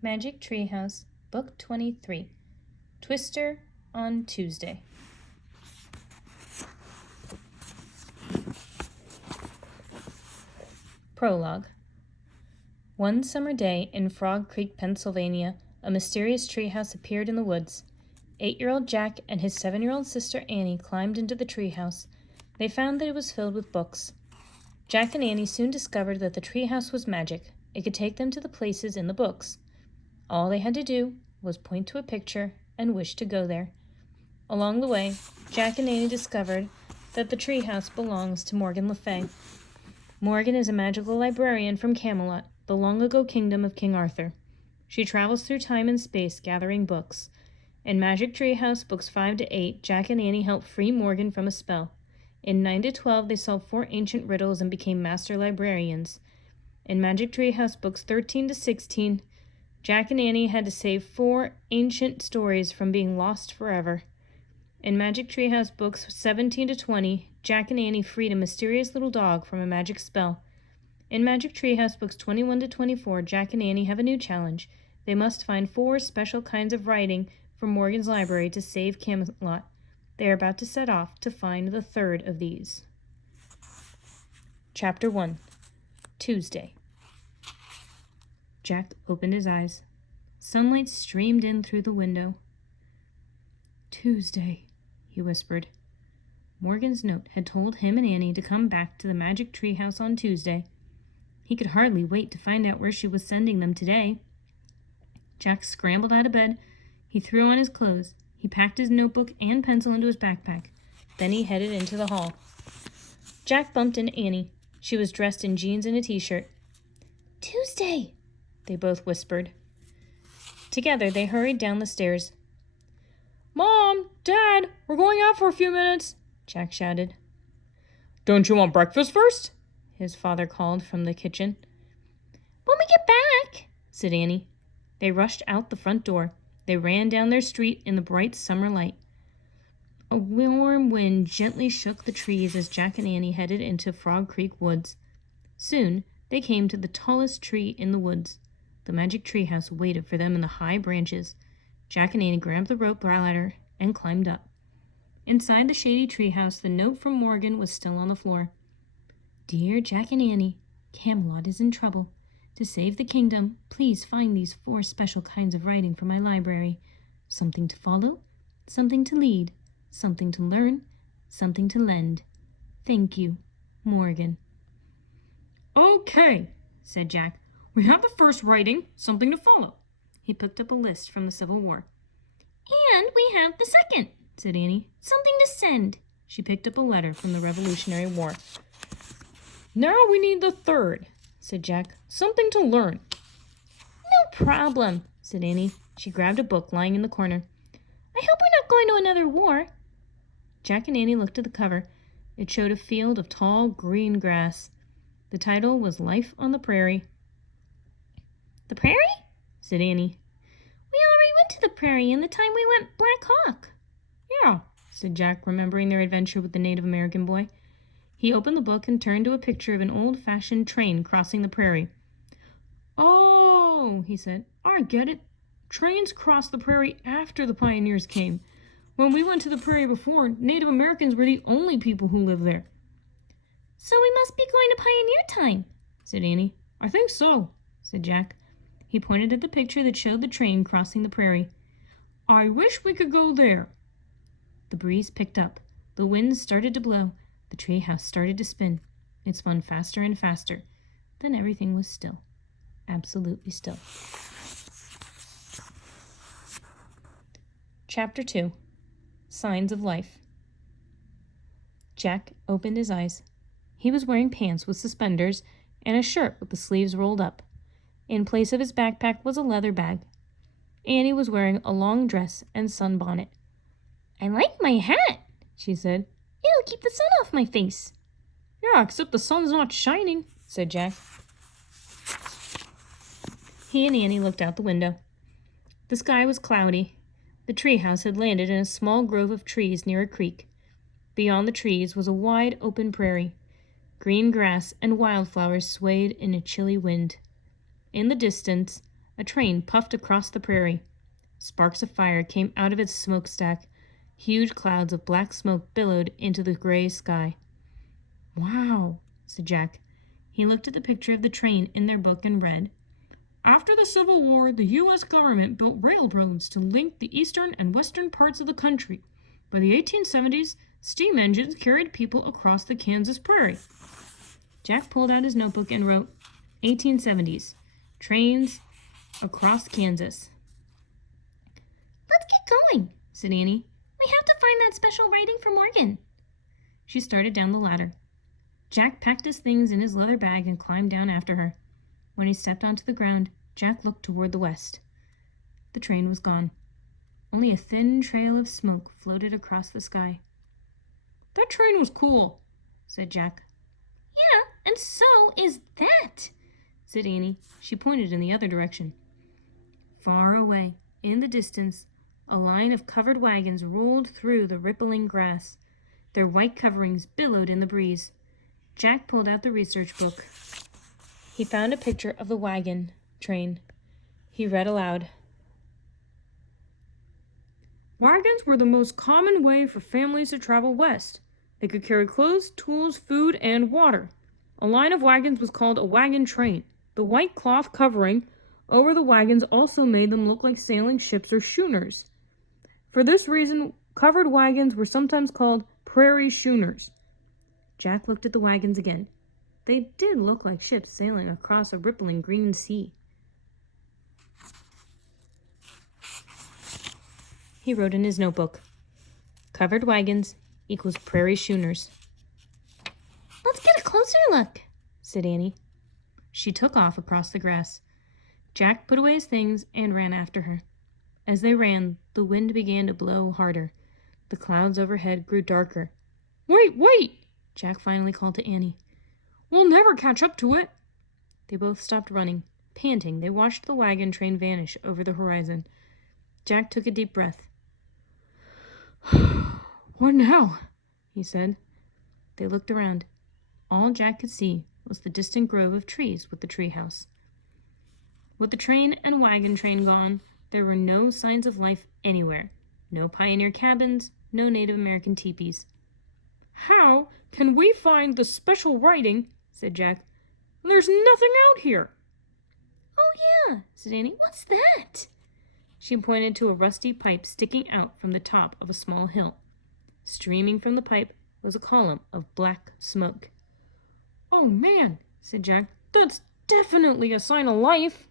Magic Treehouse, Book 23, Twister on Tuesday. Prologue. One summer day in Frog Creek, Pennsylvania, a mysterious treehouse appeared in the woods. 8-year-old Jack and his 7-year-old sister Annie climbed into the treehouse. They found that it was filled with books. Jack and Annie soon discovered that the treehouse was magic. It could take them to the places in the books. All they had to do was point to a picture and wish to go there. Along the way, Jack and Annie discovered that the treehouse belongs to Morgan Le Fay. Morgan is a magical librarian from Camelot, the long-ago kingdom of King Arthur. She travels through time and space gathering books. In Magic Treehouse, books 5 to 8, Jack and Annie help free Morgan from a spell. In 9 to 12, they solved 4 ancient riddles and became master librarians. In Magic Treehouse, books 13 to 16, Jack and Annie had to save 4 ancient stories from being lost forever. In Magic Treehouse, books 17 to 20, Jack and Annie freed a mysterious little dog from a magic spell. In Magic Treehouse, books 21 to 24, Jack and Annie have a new challenge. They must find 4 special kinds of writing from Morgan's library to save Camelot. They are about to set off to find the third of these. Chapter 1. Tuesday. Jack opened his eyes. Sunlight streamed in through the window. Tuesday, he whispered. Morgan's note had told him and Annie to come back to the Magic Treehouse on Tuesday. He could hardly wait to find out where she was sending them today. Jack scrambled out of bed. He threw on his clothes. He packed his notebook and pencil into his backpack. Then he headed into the hall. Jack bumped into Annie. She was dressed in jeans and a t-shirt. Tuesday, they both whispered. Together, they hurried down the stairs. Mom, Dad, we're going out for a few minutes, Jack shouted. Don't you want breakfast first? His father called from the kitchen. When we get back, said Annie. They rushed out the front door. They ran down their street in the bright summer light. A warm wind gently shook the trees as Jack and Annie headed into Frog Creek Woods. Soon, they came to the tallest tree in the woods. The Magic Treehouse waited for them in the high branches. Jack and Annie grabbed the rope ladder and climbed up. Inside the shady treehouse, the note from Morgan was still on the floor. Dear Jack and Annie, Camelot is in trouble. To save the kingdom, please find these 4 special kinds of writing from my library. Something to follow, something to lead, something to learn, something to lend. Thank you, Morgan. Okay, said Jack. We have the first writing, something to follow. He picked up a list from the Civil War. And we have the second, said Annie. Something to send. She picked up a letter from the Revolutionary War. Now we need the third, said Jack. Something to learn. No problem, said Annie. She grabbed a book lying in the corner. I hope we're not going to another war. Jack and Annie looked at the cover. It showed a field of tall green grass. The title was Life on the Prairie. The prairie? Said Annie. We already went to the prairie in the time we went Black Hawk. Yeah, said Jack, remembering their adventure with the Native American boy. He opened the book and turned to a picture of an old-fashioned train crossing the prairie. Oh, he said, I get it. Trains crossed the prairie after the pioneers came. When we went to the prairie before, Native Americans were the only people who lived there. So we must be going to pioneer time, said Annie. I think so, said Jack. He pointed at the picture that showed the train crossing the prairie. I wish we could go there. The breeze picked up. The wind started to blow. The treehouse started to spin. It spun faster and faster. Then everything was still. Absolutely still. Chapter 2. Signs of Life. Jack opened his eyes. He was wearing pants with suspenders and a shirt with the sleeves rolled up. In place of his backpack was a leather bag. Annie was wearing a long dress and sunbonnet. I like my hat, she said. It'll keep the sun off my face. Yeah, except the sun's not shining, said Jack. He and Annie looked out the window. The sky was cloudy. The treehouse had landed in a small grove of trees near a creek. Beyond the trees was a wide open prairie. Green grass and wildflowers swayed in a chilly wind. In the distance, A train puffed across the prairie. Sparks of fire came out of its smokestack. Huge clouds of black smoke billowed into the gray sky. "Wow," said Jack. He looked at the picture of the train in their book and read, "After the Civil War, the U.S. government built railroads to link the eastern and western parts of the country. By the 1870s, steam engines carried people across the Kansas prairie." Jack pulled out his notebook and wrote, 1870s, trains across Kansas. "Let's get going," said Annie. "We have to find that special writing for Morgan." She started down the ladder. Jack packed his things in his leather bag and climbed down after her. When he stepped onto the ground, Jack looked toward the west. The train was gone. Only a thin trail of smoke floated across the sky. "That train was cool," said Jack. "Yeah, and so is that," said Annie. She pointed in the other direction. Far away, in the distance, a line of covered wagons rolled through the rippling grass. Their white coverings billowed in the breeze. Jack pulled out the research book. He found a picture of the wagon train. He read aloud. "Wagons were the most common way for families to travel west. They could carry clothes, tools, food, and water. A line of wagons was called a wagon train. The white cloth covering over the wagons also made them look like sailing ships or schooners. For this reason, covered wagons were sometimes called prairie schooners." Jack looked at the wagons again. They did look like ships sailing across a rippling green sea. He wrote in his notebook, "Covered wagons equals prairie schooners." "Let's get a closer look," said Annie. She took off across the grass. Jack put away his things and ran after her. As they ran, the wind began to blow harder. The clouds overhead grew darker. "Wait, wait!" Jack finally called to Annie. "We'll never catch up to it." They both stopped running. Panting, they watched the wagon train vanish over the horizon. Jack took a deep breath. "What now?" he said. They looked around. All Jack could see was the distant grove of trees with the treehouse. With the train and wagon train gone, there were no signs of life anywhere. No pioneer cabins, no Native American teepees. "How can we find the special writing?" said Jack. "There's nothing out here." "Oh, yeah," said Annie. "What's that?" She pointed to a rusty pipe sticking out from the top of a small hill. Streaming from the pipe was a column of black smoke. "Oh, man," said Jack. "That's definitely a sign of life."